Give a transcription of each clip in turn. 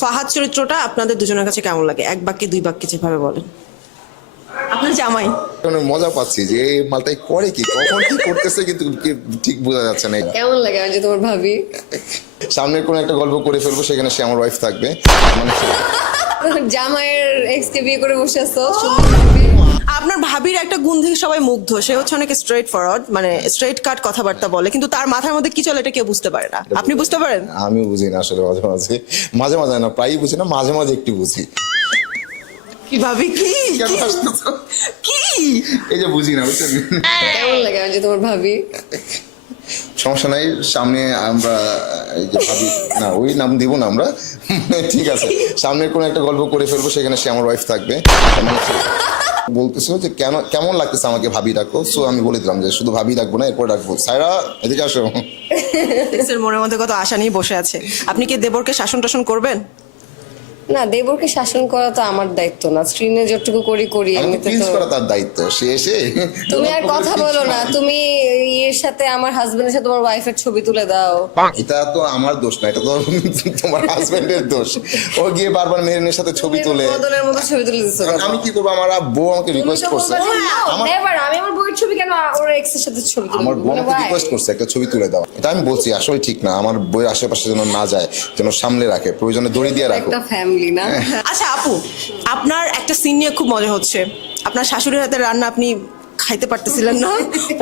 ফাহাদ চরিত্রটা আপনাদের দুজনের কাছে কেমন লাগে? এক বাক্যে দুই বাক্যে যেভাবে বলেন। আপনার জামাই অনেক মজা পাচ্ছি যে এই মালটাই করে কি, কখন কি করতেছে কিন্তু ঠিক বোঝা যাচ্ছে না। কেমন লাগে আমি যে তোমার ভাবি? সামনের কোনো একটা গল্প করে ফেলবো, সেখানে সে আমার ওয়াইফ থাকবে, মানে জামাইয়ের এক্স কে বিয়ে করে বসে আছো। আপনার ভাবির একটা গুণ থেকে সবাই মুগ্ধ। সে হচ্ছে অনেক স্ট্রেট ফরওয়ার্ড, মানে স্ট্রেট কাট কথাবার্তা বলে, কিন্তু তার মাথার মধ্যে কি চলে এটা কেউ বুঝতে পারে না। আপনি বুঝতে পারেন? আমি বুঝি না আসলে, মাঝে মাঝে মাঝে মাঝে না, প্রায়ই বুঝি না, মাঝে মাঝে একটু বুঝি। কি ভাবি কি কেন হাসতেছো? কি এই যে বুঝি না, বুঝছেন? কেমন লাগে আমি যে তোমার ভাবি? সমস্যা নাই, সামনে আমরা এই যে ভাবি না, ওই নাম দিব না আমরা, ঠিক আছে, সামনের কোনো একটা গল্প করে ফেলবো, সেখানে সে আমার ওয়াইফ থাকবে। বলতেছিল যে কেমন লাগতেছে আমাকে ভাবি ডাকো, সো আমি বলে দিলাম যে শুধু ভাবি ডাকবো না, এরপর ডাকবো সায়রা এদিকে আসো। এর মনের মধ্যে কত আশা নিয়ে বসে আছে। আপনি কি দেবরকে শাসন টাসন করবেন? না, দেবরকে শাসন করা তো আমার দায়িত্ব না। স্ক্রিনে যতটুকু করি এমনিতে প্রিন্স তো। করা তার দায়িত্ব, সে এসে তুমি আর কথা বলো না। তুমি এর সাথে আমার হাজবেন্ডের সাথে তোমার ওয়াইফের ছবি তুলে দাও। এটা তো আমার দোষ না, এটা তো তোমার হাজবেন্ডের দোষ। ও গিয়ে বারবার মেহরিনের সাথে ছবি তোলে, বদলের মতো ছবি তুলে দিছো। আমি কি করবো? আমার বউ আমাকে রিকোয়েস্ট করছে, আমি আমার বউয়ের ছবি কেন ওর এক্স এর সাথে ছবি তুলে আমার দেব? বউ আমাকে রিকোয়েস্ট করছে একটা ছবি তুলে দাও। এটা আমি বলছি আসলে ঠিক না, আমার বইয়ের আশেপাশে যেন না যায়, যেন সামনে রাখে, প্রয়োজনে দড়ি দিয়ে রাখো। একটা ফ্যামিলি না। আচ্ছা আপু, আপনার একটা সিন নিয়ে খুব মজা হচ্ছে। আপনার শাশুড়ির হাতের রান্না আপনি খাইতে পারতেছিলেন না,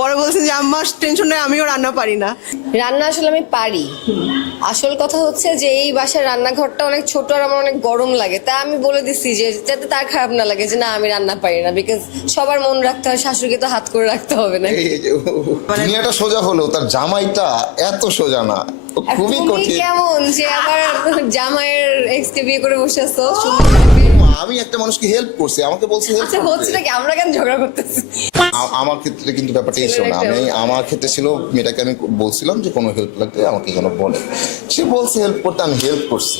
পরে বলছেন যে আম্মা টেনশন নেই, আমিও রান্না পারি না। রান্না আসলে আমি পারি। আসল কথা হচ্ছে যে এই বাসার রান্নাঘরটা অনেক ছোট আর আমার অনেক গরম লাগে, তাই আমি বলে দিচ্ছি যে যাতে তার খারাপ না লাগে যে না আমি রান্না পারি না, বিকজ সবার মন রাখতে হয়, শাশুড়িকে তো হাত করে রাখতে হবে না। এই যে দুনিয়াটা সোজা হলেও তার জামাইটা এত সোজা না, ও খুবই তুমি কঠিন। কেমন যে আবার জামাইয়ের এক্স কে বিয়ে করে বসে আছো? আমি একটা মানুষকে হেল্প করছি, আমাকে বলছে হেল্প আচ্ছা হচ্ছে নাকি আমরা কেন ঝগড়া করতেছি? আমার ক্ষেত্রে কিন্তু ব্যাপারটা এই ছিল না। আমার ক্ষেত্রে ছিল, মেয়েটাকে আমি বলছিলাম যে কোনো হেল্প লাগলে আমাকে যেন বলে, সে বলছে হেল্প করতে, আমি হেল্প করছি।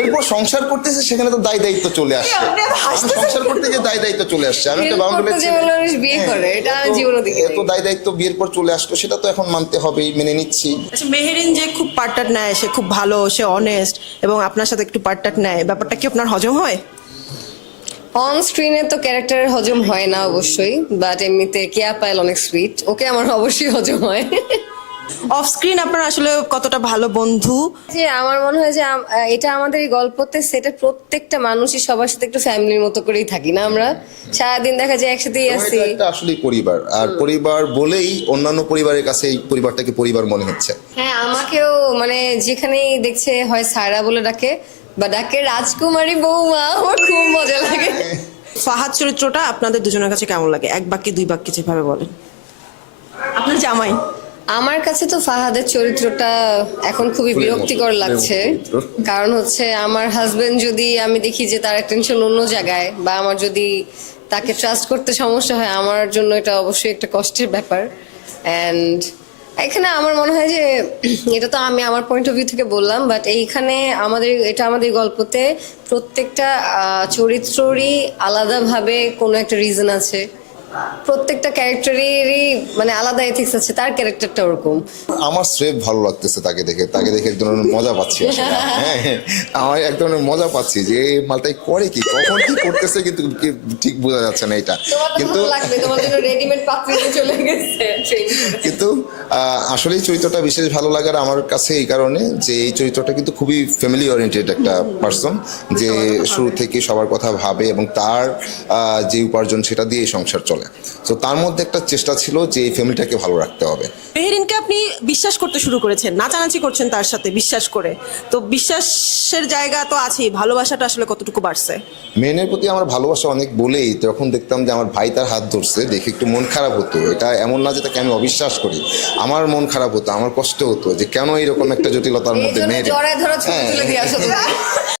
এরপর সংসার করতেছে, সেখানে তো দায় দায়িত্ব চলে আসছে। সংসার করতে গিয়ে দায় দায়িত্ব চলে আসছে। আমি একটা বাউন্ডারি বিয়ে করে এটা আমি জীবনে দেখি এত দায় দায়িত্ব বিয়ের পর চলে আসলো, সেটা তো এখন মানতে হবেই, মেনে নিচ্ছি। আচ্ছা, মেহেরিন যে খুব পার্টটার নেয়, সে খুব ভালো, সে অনেস্ট, এবং আপনার সাথে একটু পার্টটার নেয়, ব্যাপারটা কি আপনার হজম হয়? অন স্ক্রিনে তো ক্যারেক্টারের হজম হয় না অবশ্যই, বাট এমনিতে কেয়া পায়েল অনেক সুইট, ওকে আমার অবশ্যই হজম হয়। অফ স্ক্রিন আপনারা আসলে কতটা ভালো বন্ধু? যে আমার মনে হয় যে এটা আমাদের এই গল্পতে সেটা প্রত্যেকটা মানুষই সবার সাথে একটু ফ্যামিলির মতো করেই থাকি না আমরা? সারাদিন দেখা যায় একসাথেই আছি। এটা আসলেই পরিবার, আর পরিবার বলেই অন্যান্য পরিবারের কাছে এই পরিবারটাকে পরিবার মনে হচ্ছে। হ্যাঁ, আমাকেও মানে যেখানেই দেখছে হয় সায়রা বলে ডাকে বা ডাকে রাজকুমারী বৌমা, আমার খুব মজা লাগে। ফাহাদ চরিত্রটা আপনাদের দুজনের কাছে কেমন লাগে? এক বাক্যে দুই বাক্যে যেভাবে বলেন। আপনার জামাই আমার কাছে তো ফাহাদের চরিত্রটা এখন খুবই বিরক্তিকর লাগছে, কারণ হচ্ছে আমার হাজবেন্ড যদি আমি দেখি যে তার টেনশন অন্য জায়গায়, বা আমার যদি তাকে ট্রাস্ট করতে সমস্যা হয়, আমার জন্য এটা অবশ্যই একটা কষ্টের ব্যাপার। অ্যান্ড এখানে আমার মনে হয় যে এটা তো আমি আমার পয়েন্ট অফ ভিউ থেকে বললাম, বাট এইখানে আমাদের গল্পতে প্রত্যেকটা চরিত্ররই আলাদাভাবে কোনো একটা রিজন আছে, প্রত্যেকটা ক্যারেক্টারেরই মানে আলাদা এথিক্স আছে, তার ক্যারেক্টারটা ওরকম। আমার স্রেফ ভালো লাগতেছে তাকে দেখে এক ধরনের মজা পাচ্ছি আসলে। হ্যাঁ, আমার এক ধরনের মজা পাচ্ছি যে এই মালটাই করে কি, কখন কি করতেছে কিন্তু ঠিক বোঝা যাচ্ছে না এটা। কিন্তু তোমার জন্য রেডিমেড পাত্র চলে গেছে। কিন্তু আসলে এই চরিত্রটা বিশেষ ভালো লাগার আমার কাছে এই কারণে যে এই চরিত্রটা কিন্তু খুবই ফ্যামিলি ওরিয়েন্টেড একটা পার্সন, যে শুরু থেকে সবার কথা ভাবে এবং তার যে উপার্জন সেটা দিয়ে সংসার চলে। তো তার মধ্যে একটা চেষ্টা ছিল যে এই ফ্যামিলিটাকে ভালো রাখতে হবে। মেহেরিনকে আপনি বিশ্বাস করতে শুরু করেছেন, নাচানাচি করছেন তার সাথে বিশ্বাস করে, তো বিশ্বাসের জায়গা তো আছেই, ভালোবাসাটা আসলে কতটুকু বাড়ছে? মেনের প্রতি আমার ভালোবাসা অনেক বলেই যখন দেখতাম যে আমার ভাই তার হাত ধরছে, দেখে একটু মন খারাপ হতো। এটা এমন না যে তাকে আমি অবিশ্বাস করি, আমার মন খারাপ হতো, আমার কষ্ট হতো যে কেন এরকম একটা জটিলতার মধ্যে মেয়ের।